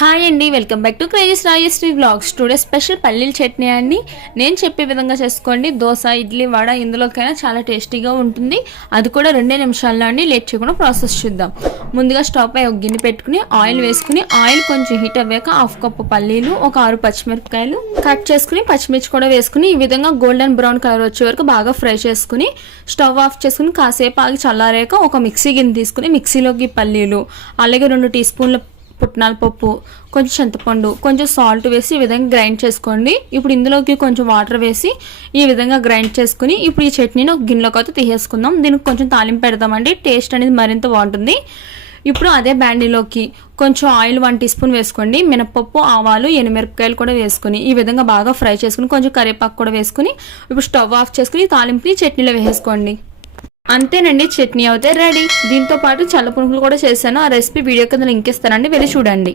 Hi అండి, welcome back to crazy's Rajashree vlogs. Today special పల్లీల చట్నీ అండి. నేను చెప్పే విధంగా చేసుకోండి. దోశ, ఇడ్లీ, వడ ఇందులోకైనా చాలా టేస్టీగా ఉంటుంది. అది కూడా 2 నిమిషాల్లో అండి. లేట్ చేయకుండా ప్రాసెస్ చూద్దాం. ముందుగా స్టవ్ పై ఒక గిన్నె పెట్టుకుని ఆయిల్ వేసుకుని ఆయిల్ కొంచెం హీట్ అవ్వాక 1/2 కప్పు పల్లీలు, ఒక 6 పచ్చిమిరపకాయలు కట్ చేసుకుని పచ్చిమిర్చి కూడా వేసుకుని ఈ విధంగా గోల్డెన్ బ్రౌన్ కలర్ వచ్చే వరకు బాగా ఫ్రై చేసుకుని స్టవ్ ఆఫ్ చేసుకుని కాసేపు ఆగి చల్లారాక ఒక మిక్సీ గిన్నె తీసుకుని మిక్సీలోకి పల్లీలు, అలాగే 2 టీ స్పూన్ల పుట్నాల పప్పు, కొంచెం చింతపండు, కొంచెం సాల్ట్ వేసి ఈ విధంగా గ్రైండ్ చేసుకోండి. ఇప్పుడు ఇందులోకి కొంచెం వాటర్ వేసి ఈ విధంగా గ్రైండ్ చేసుకుని ఇప్పుడు ఈ చట్నీని ఒక గిన్నెలోకి అయితే తీసేసుకుందాం. దీనికి కొంచెం తాలింపు పెడదామండి. టేస్ట్ అనేది మరింత బాగుంటుంది. ఇప్పుడు అదే బ్యాండీలోకి కొంచెం ఆయిల్ 1 టీ స్పూన్ వేసుకోండి. మినపప్పు, ఆవాలు, ఎండుమిరపకాయలు కూడా వేసుకుని ఈ విధంగా బాగా ఫ్రై చేసుకుని కొంచెం కరివేపాకు కూడా వేసుకుని ఇప్పుడు స్టవ్ ఆఫ్ చేసుకుని తాలింపుని చట్నీలో వేసుకోండి. అంతేనండి, చట్నీ అయితే రెడీ. దీంతో పాటు చల్ల పునుగులు కూడా చేశాను. ఆ రెసిపీ వీడియో కింద లింక్ ఇస్తానండి, వెళ్ళి చూడండి.